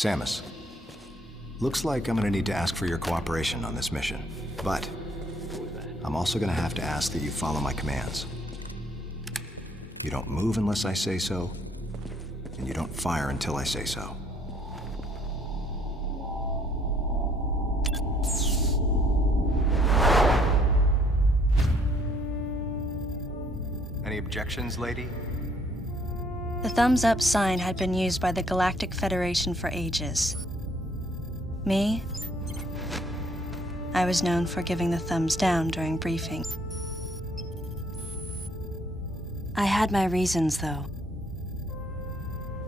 Samus, looks like I'm gonna need to ask for your cooperation on this mission, but I'm also gonna have to ask that you follow my commands. You don't move unless I say so, and you don't fire until I say so. Any objections, lady? The thumbs up sign had been used by the Galactic Federation for ages. Me? I was known for giving the thumbs down during briefing. I had my reasons, though.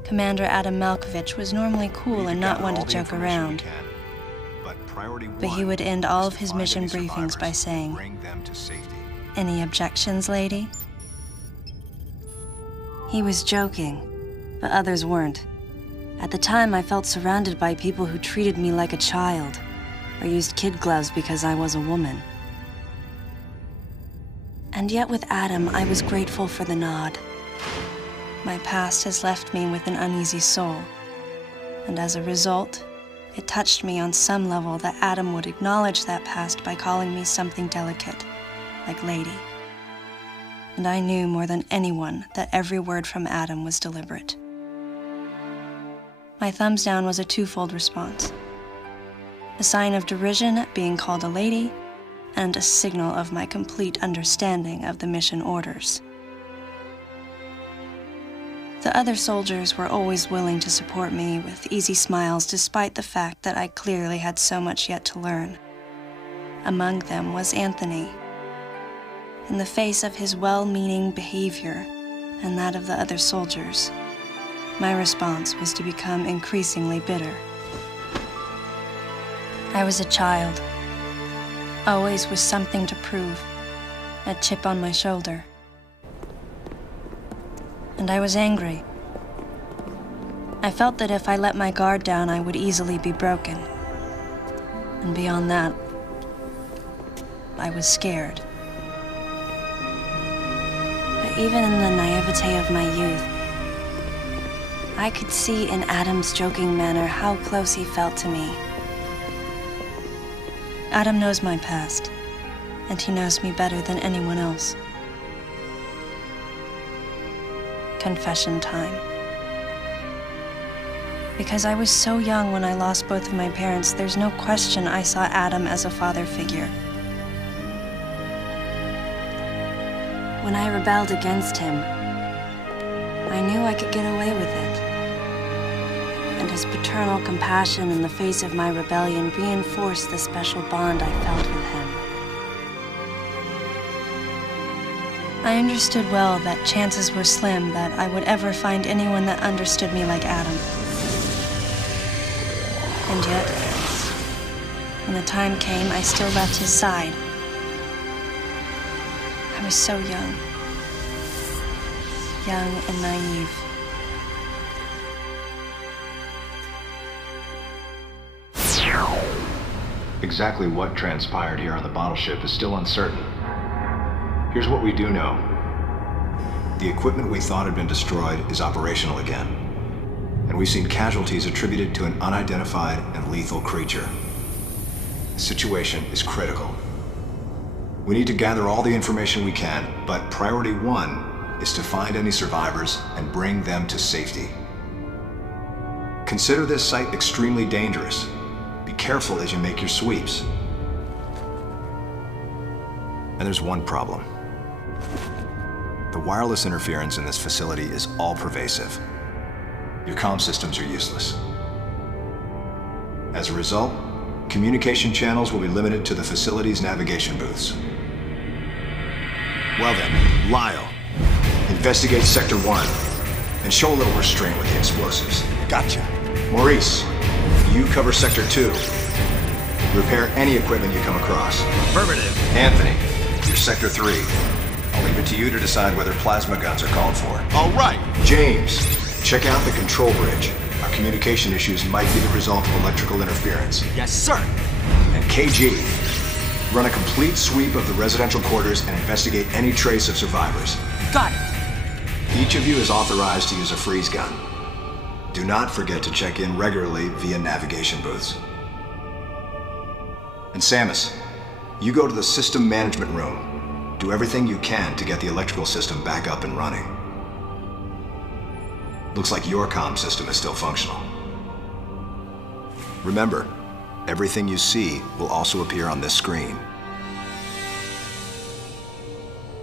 Commander Adam Malkovich was normally cool and not one to joke around. But he would end all of his mission briefings by saying, "Any objections, lady?" He was joking, but others weren't. At the time, I felt surrounded by people who treated me like a child, or used kid gloves because I was a woman. And yet with Adam, I was grateful for the nod. My past has left me with an uneasy soul, and as a result, it touched me on some level that Adam would acknowledge that past by calling me something delicate, like lady. And I knew more than anyone that every word from Adam was deliberate. My thumbs down was a twofold response. A sign of derision at being called a lady, and a signal of my complete understanding of the mission orders. The other soldiers were always willing to support me with easy smiles despite the fact that I clearly had so much yet to learn. Among them was Anthony. In the face of his well-meaning behavior and that of the other soldiers, my response was to become increasingly bitter. I was a child, always with something to prove, a chip on my shoulder. And I was angry. I felt that if I let my guard down, I would easily be broken. And beyond that, I was scared. But even in the naivete of my youth, I could see in Adam's joking manner how close he felt to me. Adam knows my past, and he knows me better than anyone else. Confession time. Because I was so young when I lost both of my parents, there's no question I saw Adam as a father figure. When I rebelled against him, I knew I could get away with it. And his paternal compassion in the face of my rebellion reinforced the special bond I felt with him. I understood well that chances were slim that I would ever find anyone that understood me like Adam. And yet, when the time came, I still left his side. I was so young and naive. Exactly what transpired here on the bottle ship is still uncertain. Here's what we do know. The equipment we thought had been destroyed is operational again. And we've seen casualties attributed to an unidentified and lethal creature. The situation is critical. We need to gather all the information we can, but priority one is to find any survivors and bring them to safety. Consider this site extremely dangerous. Be careful as you make your sweeps. And there's one problem. The wireless interference in this facility is all-pervasive. Your comm systems are useless. As a result, communication channels will be limited to the facility's navigation booths. Well then, Lyle, investigate Sector 1 and show a little restraint with the explosives. Gotcha. Maurice, you cover Sector 2. Repair any equipment you come across. Affirmative. Anthony, you're Sector 3. I'll leave it to you to decide whether plasma guns are called for. All right. James, check out the control bridge. Our communication issues might be the result of electrical interference. Yes, sir. And KG, run a complete sweep of the residential quarters and investigate any trace of survivors. Got it. Each of you is authorized to use a freeze gun. Do not forget to check in regularly via navigation booths. And Samus, you go to the system management room. Do everything you can to get the electrical system back up and running. Looks like your comm system is still functional. Remember, everything you see will also appear on this screen.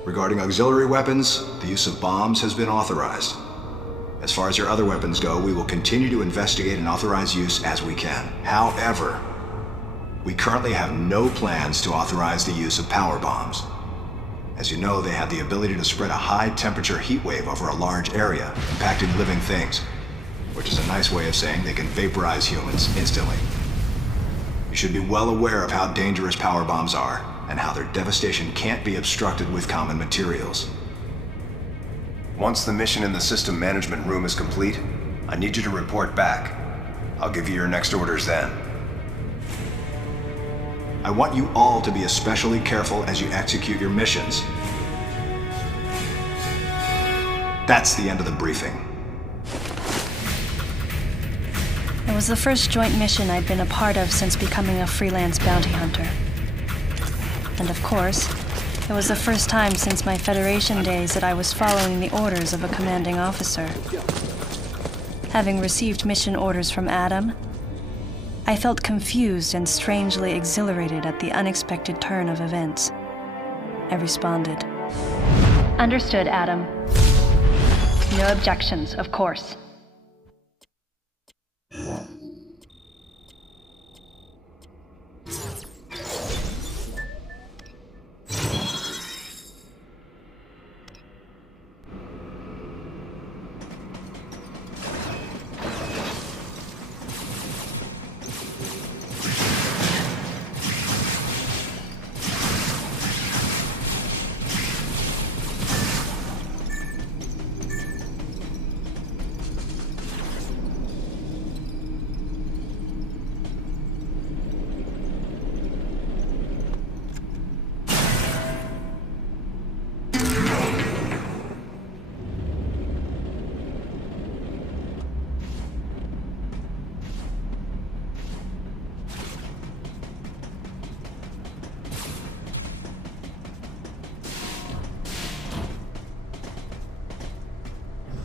Regarding auxiliary weapons, the use of bombs has been authorized. As far as your other weapons go, we will continue to investigate and authorize use as we can. However, we currently have no plans to authorize the use of power bombs. As you know, they have the ability to spread a high-temperature heat wave over a large area, impacting living things, which is a nice way of saying they can vaporize humans instantly. You should be well aware of how dangerous power bombs are, and how their devastation can't be obstructed with common materials. Once the mission in the system management room is complete, I need you to report back. I'll give you your next orders then. I want you all to be especially careful as you execute your missions. That's the end of the briefing. It was the first joint mission I'd been a part of since becoming a freelance bounty hunter. And of course, it was the first time since my Federation days that I was following the orders of a commanding officer. Having received mission orders from Adam, I felt confused and strangely exhilarated at the unexpected turn of events. I responded. Understood, Adam. No objections, of course.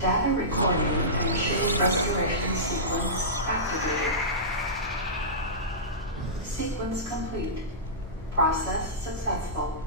Data recording and shield restoration sequence activated. Sequence complete. Process successful.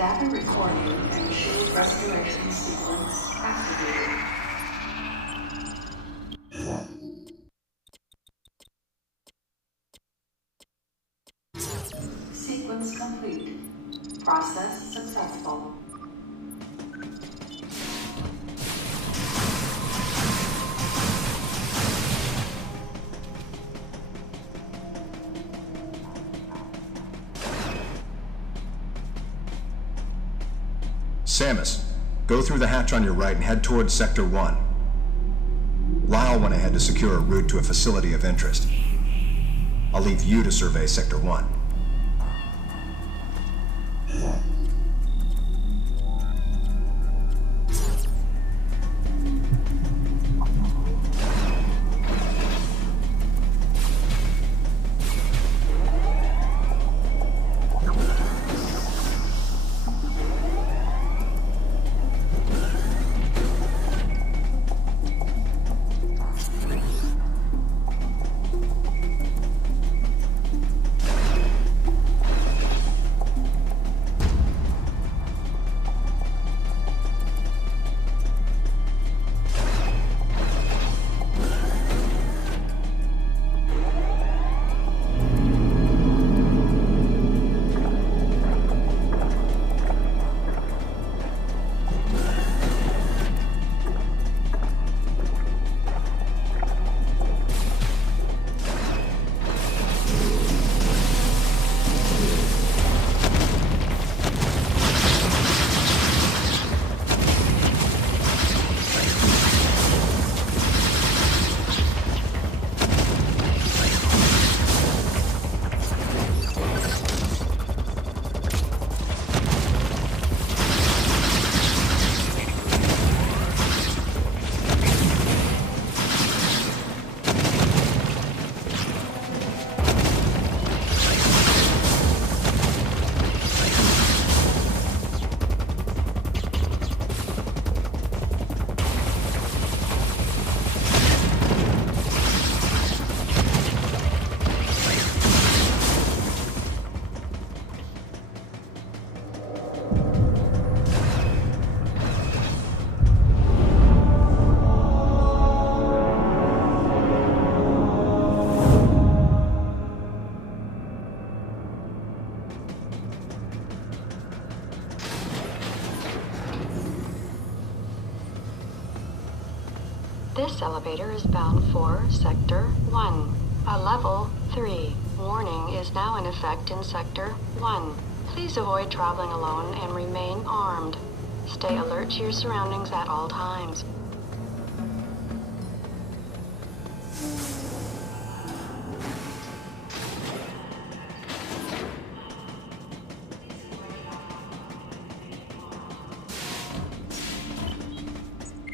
Data recording and shield restoration sequence activated. Sequence complete. Process successful. Samus, go through the hatch on your right and head towards Sector 1. Lyle went ahead to secure a route to a facility of interest. I'll leave you to survey Sector 1. This elevator is bound for Sector 1, a Level 3. Warning is now in effect in Sector 1. Please avoid traveling alone and remain armed. Stay alert to your surroundings at all times.